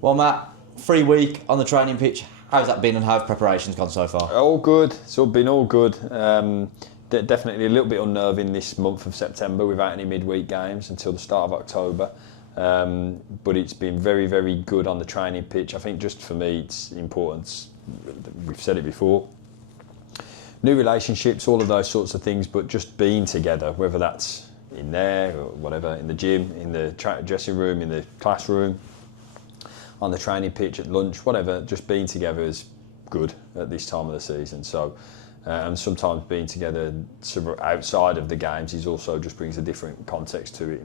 Well, Matt, free week on the training pitch. How's that been and how have preparations gone so far? All good. It's all been all good. Definitely a little bit unnerving this month of September without any midweek games until the start of October. But it's been very, very good on the training pitch. I think just for me, it's important. We've said it before. New relationships, all of those sorts of things, but just being together, whether that's in there or whatever, in the gym, in the dressing room, in the classroom, on the training pitch, at lunch, whatever, just being together is good at this time of the season. So, and sometimes being together outside of the games is also just brings a different context to it.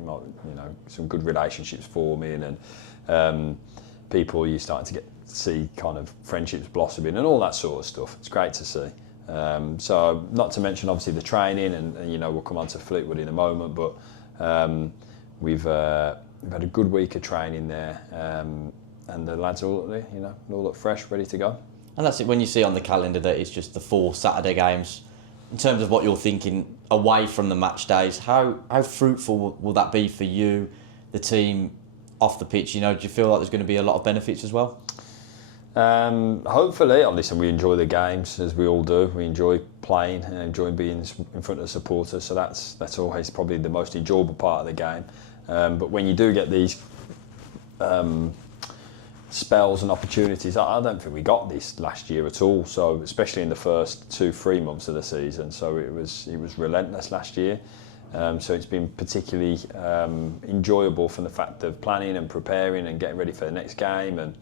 Some good relationships forming and people you're starting to see kind of friendships blossoming and all that sort of stuff. It's great to see. So not to mention obviously the training and we'll come on to Fleetwood in a moment, but we've had a good week of training there, and the lads all look fresh, ready to go. And that's it, when you see on the calendar that it's just the 4 Saturday games. In terms of what you're thinking away from the match days, how fruitful will that be for you, the team, off the pitch? Do you feel like there's going to be a lot of benefits as well? Hopefully. Listen, we enjoy the games, as we all do. We enjoy playing and enjoy being in front of supporters, so that's always probably the most enjoyable part of the game. But when you do get these spells and opportunities, I don't think we got this last year at all. So especially in the first 2-3 months of the season, so it was relentless last year. So it's been particularly enjoyable from the fact of planning and preparing and getting ready for the next game. And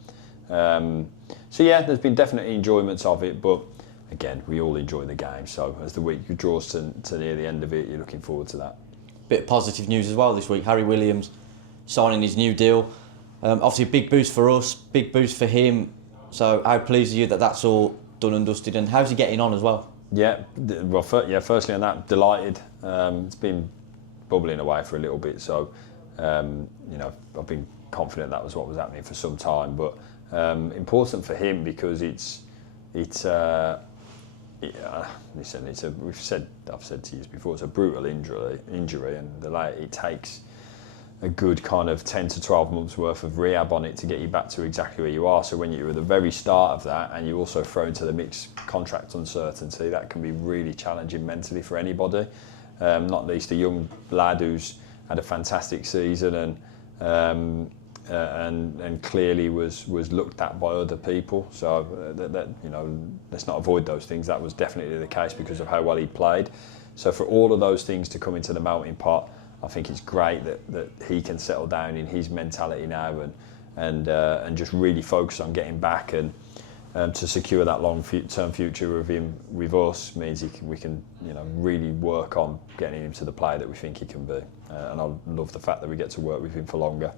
so yeah, there's been definitely enjoyments of it, but again, we all enjoy the game. So as the week draws to near the end of it, you're looking forward to that. Bit of positive news as well this week. Harry Williams signing his new deal. Obviously a big boost for us, big boost for him. So how pleased are you that that's all done and dusted, and how's he getting on as well? Yeah, well, firstly on that, delighted. It's been bubbling away for a little bit, so I've been confident that was what was happening for some time. But important for him because I've said to you before, it's a brutal injury, and it takes a good kind of 10 to 12 months worth of rehab on it to get you back to exactly where you are. So when you're at the very start of that and you also throw into the mix contract uncertainty, that can be really challenging mentally for anybody, not least a young lad who's had a fantastic season and clearly was looked at by other people. So let's not avoid those things. That was definitely the case because of how well he played. So for all of those things to come into the melting pot, I think it's great that he can settle down in his mentality now and just really focus on getting back and to secure that long-term future of him with us means we can really work on getting him to the player that we think he can be. And I love the fact that we get to work with him for longer.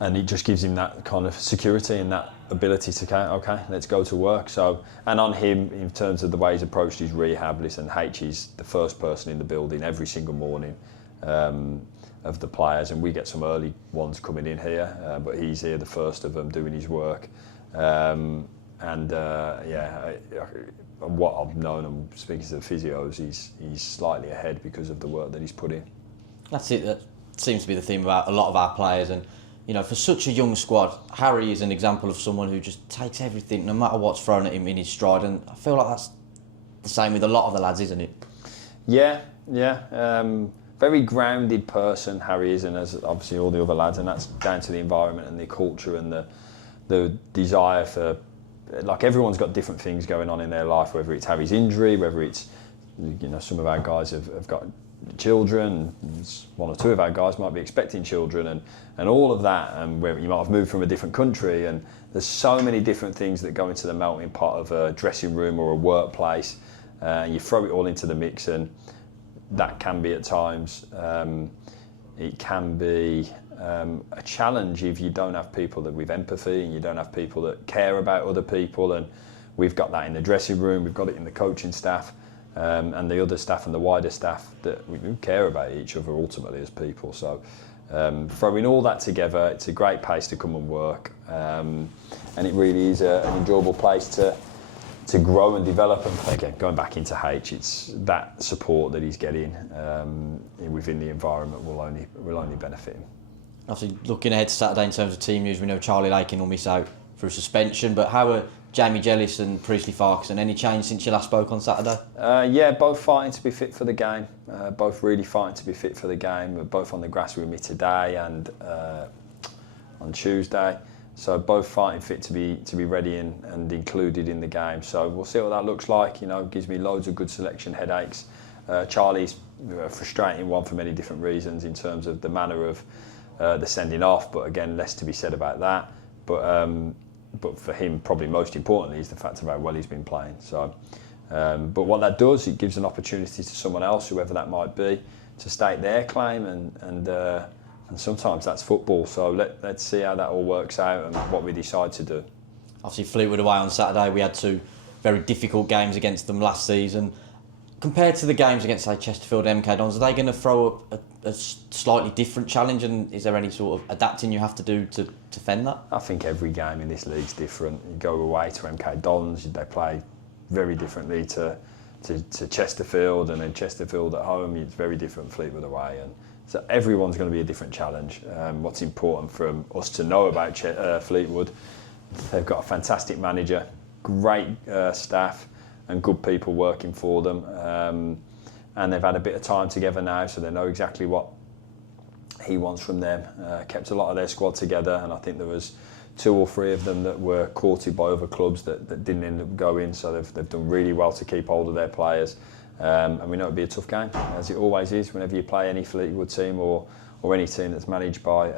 And it just gives him that kind of security and that ability to okay, let's go to work. So, and on him in terms of the way he's approached his rehab, listen, H is the first person in the building every single morning of the players, and we get some early ones coming in here, but he's here the first of them doing his work. What I've known and speaking to the physios, he's slightly ahead because of the work that he's put in. That's it. That seems to be the theme about a lot of our players, and for such a young squad, Harry is an example of someone who just takes everything, no matter what's thrown at him, in his stride, and I feel like that's the same with a lot of the lads, isn't it? Yeah. Very grounded person, Harry is, and as obviously all the other lads, and that's down to the environment and the culture and the desire for, like, everyone's got different things going on in their life, whether it's Harry's injury, whether it's, some of our guys have got children, one or two of our guys might be expecting children, and all of that, and where you might have moved from a different country, and there's so many different things that go into the melting pot of a dressing room or a workplace, and you throw it all into the mix, and that can be at times, it can be a challenge if you don't have people that with empathy and you don't have people that care about other people, and we've got that in the dressing room, we've got it in the coaching staff, and the other staff and the wider staff that we care about each other ultimately as people. So throwing all that together, it's a great place to come and work, and it really is an enjoyable place to grow and develop. And again, going back into H, it's that support that he's getting within the environment will only benefit him. Obviously, looking ahead to Saturday in terms of team news, we know Charlie Lakin will miss out through suspension, but how are Jamie Jellis and Priestley Farquharson? Any change since you last spoke on Saturday? Yeah, both fighting to be fit for the game. Both really fighting to be fit for the game. We're both on the grass with me today and on Tuesday. So both fighting fit to be ready and included in the game. So we'll see what that looks like. You know, it gives me loads of good selection headaches. Charlie's a frustrating one for many different reasons in terms of the manner of the sending off. But again, less to be said about that. But for him, probably most importantly, is the fact of how well he's been playing. So, but what that does, it gives an opportunity to someone else, whoever that might be, to state their claim, and sometimes that's football. So let's see how that all works out and what we decide to do. Obviously, Fleetwood away on Saturday. We had two very difficult games against them last season. Compared to the games against, say, Chesterfield and MK Dons, are they going to throw a slightly different challenge, and is there any sort of adapting you have to do to defend that? I think every game in this league's different. You go away to MK Dons, they play very differently to Chesterfield, and then Chesterfield at home, it's very different Fleetwood away. And so everyone's going to be a different challenge. What's important for us to know about Fleetwood, they've got a fantastic manager, great staff, and good people working for them, and they've had a bit of time together now, so they know exactly what he wants from them. Kept a lot of their squad together, and I think there was 2 or 3 of them that were courted by other clubs that didn't end up going, so they've done really well to keep hold of their players, and we know it'll be a tough game, as it always is whenever you play any Fleetwood team or any team that's managed by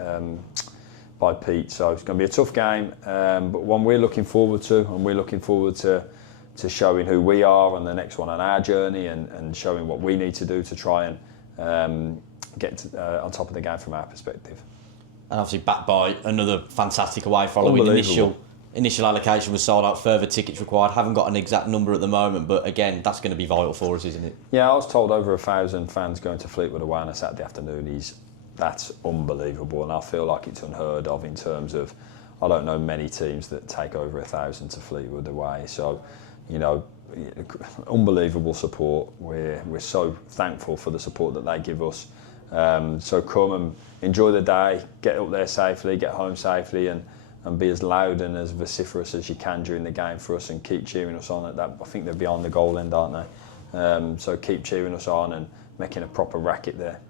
Pete. So it's going to be a tough game, but one we're looking forward to, and we're looking forward to showing who we are on the next one on our journey, and showing what we need to do to try and get on top of the game from our perspective. And obviously backed by another fantastic away following initial allocation was sold out, further tickets required. Haven't got an exact number at the moment, but again, that's going to be vital for us, isn't it? Yeah, I was told over 1,000 fans going to Fleetwood away on a Saturday afternoon. That's unbelievable, and I feel like it's unheard of in terms of, I don't know many teams that take over 1,000 to Fleetwood away. So, you know, unbelievable support. We're so thankful for the support that they give us. So come and enjoy the day, get up there safely, get home safely, and be as loud and as vociferous as you can during the game for us, and keep cheering us on at that. I think they're beyond the goal end, aren't they? So keep cheering us on and making a proper racket there.